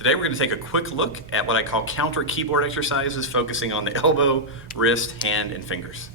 Today we're going to take a quick look at what I call counter keyboard exercises, focusing on the elbow, wrist, hand, and fingers.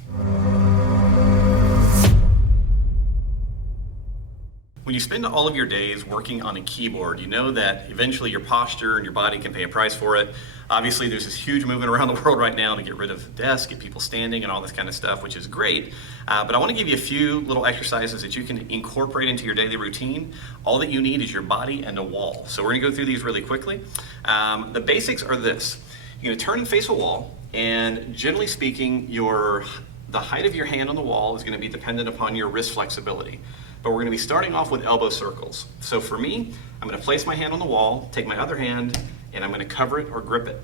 When you spend all of your days working on a keyboard, you know that eventually your posture and your body can pay a price for it. Obviously, there's this huge movement around the world right now to get rid of desks, get people standing and all this kind of stuff, which is great. But I want to give you a few little exercises that you can incorporate into your daily routine. All that you need is your body and a wall. So we're going to go through these really quickly. The basics are this. You're going to turn and face a wall, and generally speaking, the height of your hand on the wall is going to be dependent upon your wrist flexibility. But we're going to be starting off with elbow circles. So for me, I'm going to place my hand on the wall, take my other hand, and I'm going to cover it or grip it.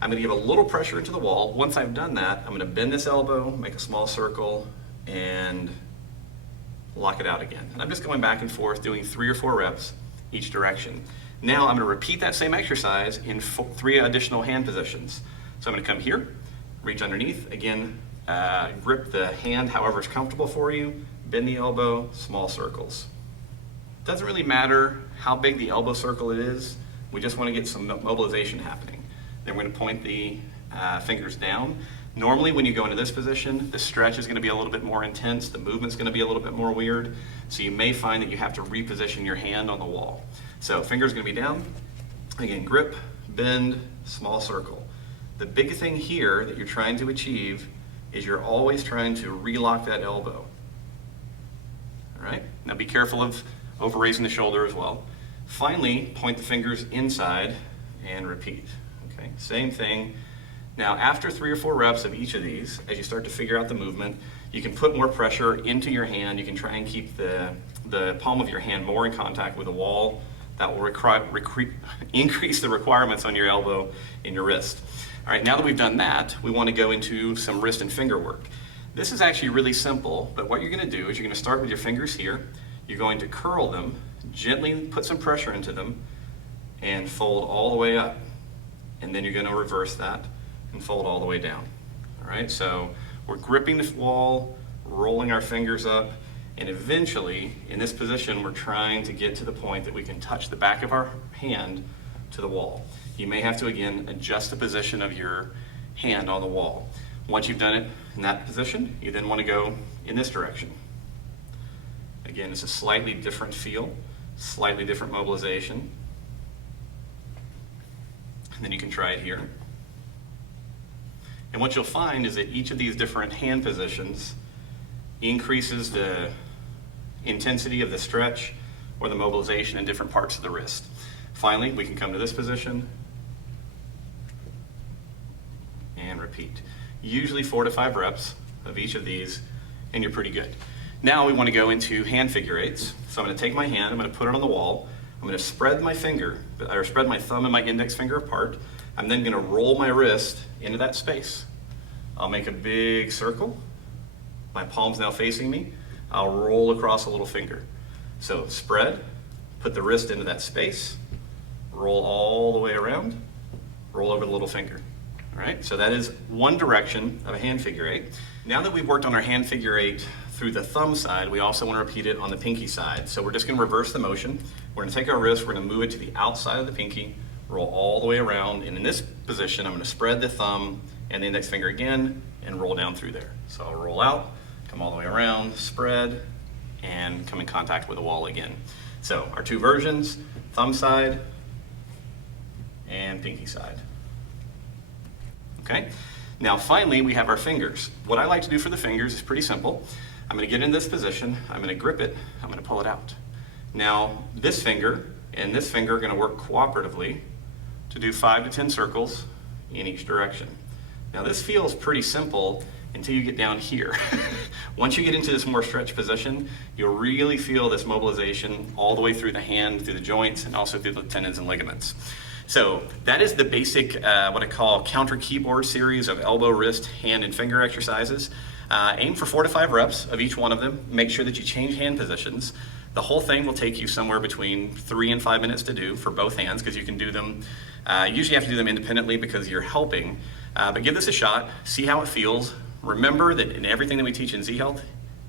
I'm going to give a little pressure into the wall. Once I've done that, I'm going to bend this elbow, make a small circle, and lock it out again. And I'm just going back and forth, doing 3 or 4 reps each direction. Now I'm going to repeat that same exercise in 3 additional hand positions. So I'm going to come here, reach underneath, again, grip the hand however is comfortable for you, bend the elbow, small circles. Doesn't really matter how big the elbow circle is, we just want to get some mobilization happening. Then we're going to point the fingers down. Normally when you go into this position, the stretch is going to be a little bit more intense, the movement's going to be a little bit more weird, so you may find that you have to reposition your hand on the wall. So fingers going to be down, again grip, bend, small circle. The big thing here that you're trying to achieve is you're always trying to relock that elbow. All right, now be careful of over raising the shoulder as well. Finally, point the fingers inside and repeat. Okay, same thing. Now after 3 or 4 reps of each of these, as you start to figure out the movement, you can put more pressure into your hand. You can try and keep the palm of your hand more in contact with the wall. That will increase the requirements on your elbow and your wrist. All right, now that we've done that, we want to go into some wrist and finger work. This is actually really simple, but what you're going to do is you're going to start with your fingers here. You're going to curl them, gently put some pressure into them, and fold all the way up. And then you're going to reverse that and fold all the way down. All right, so we're gripping the wall, rolling our fingers up, and eventually, in this position, we're trying to get to the point that we can touch the back of our hand to the wall. You may have to, again, adjust the position of your hand on the wall. Once you've done it in that position, you then want to go in this direction. Again, it's a slightly different feel, slightly different mobilization. And then you can try it here. And what you'll find is that each of these different hand positions increases the intensity of the stretch or the mobilization in different parts of the wrist. Finally, we can come to this position and repeat. Usually 4 to 5 reps of each of these, and you're pretty good. Now we want to go into hand figure eights. So I'm going to take my hand, I'm going to put it on the wall, I'm going to spread my thumb and my index finger apart. I'm then going to roll my wrist into that space. I'll make a big circle. My palm's now facing me. I'll roll across a little finger. So spread, put the wrist into that space, roll all the way around, roll over the little finger. All right, so that is one direction of a hand figure eight. Now that we've worked on our hand figure eight through the thumb side, we also want to repeat it on the pinky side. So we're just going to reverse the motion. We're going to take our wrist, we're going to move it to the outside of the pinky, roll all the way around, and in this position, I'm going to spread the thumb and the index finger again and roll down through there. So I'll roll out, come all the way around, spread, and come in contact with the wall again. So our 2 versions, thumb side and pinky side. Okay, now finally we have our fingers. What I like to do for the fingers is pretty simple. I'm going to get in this position, I'm going to grip it, I'm going to pull it out. Now this finger and this finger are going to work cooperatively to do 5 to 10 circles in each direction. Now this feels pretty simple until you get down here. Once you get into this more stretched position, you'll really feel this mobilization all the way through the hand, through the joints, and also through the tendons and ligaments. So that is the basic, what I call counter keyboard series of elbow, wrist, hand, and finger exercises. Aim for 4 to 5 reps of each one of them. Make sure that you change hand positions. The whole thing will take you somewhere between 3 and 5 minutes to do for both hands, because you can do them, usually you have to do them independently because you're helping. But give this a shot, see how it feels. Remember that in everything that we teach in Z Health,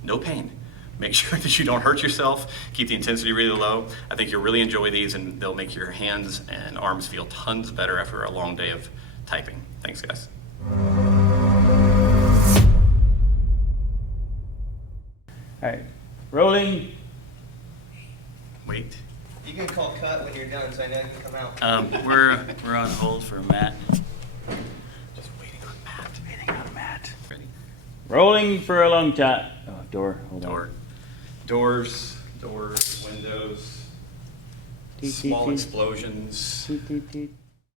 no pain. Make sure that you don't hurt yourself. Keep the intensity really low. I think you'll really enjoy these, and they'll make your hands and arms feel tons better after a long day of typing. Thanks, guys. All right, rolling. Wait. You can call cut when you're done, so I know you can come out. We're on hold for Matt. Just waiting on Matt. Waiting on Matt. Ready? Rolling for a long shot. Oh, door. Hold on. Door. Doors, windows, Teet, teet, small teet. explosions. Teet, teet, teet.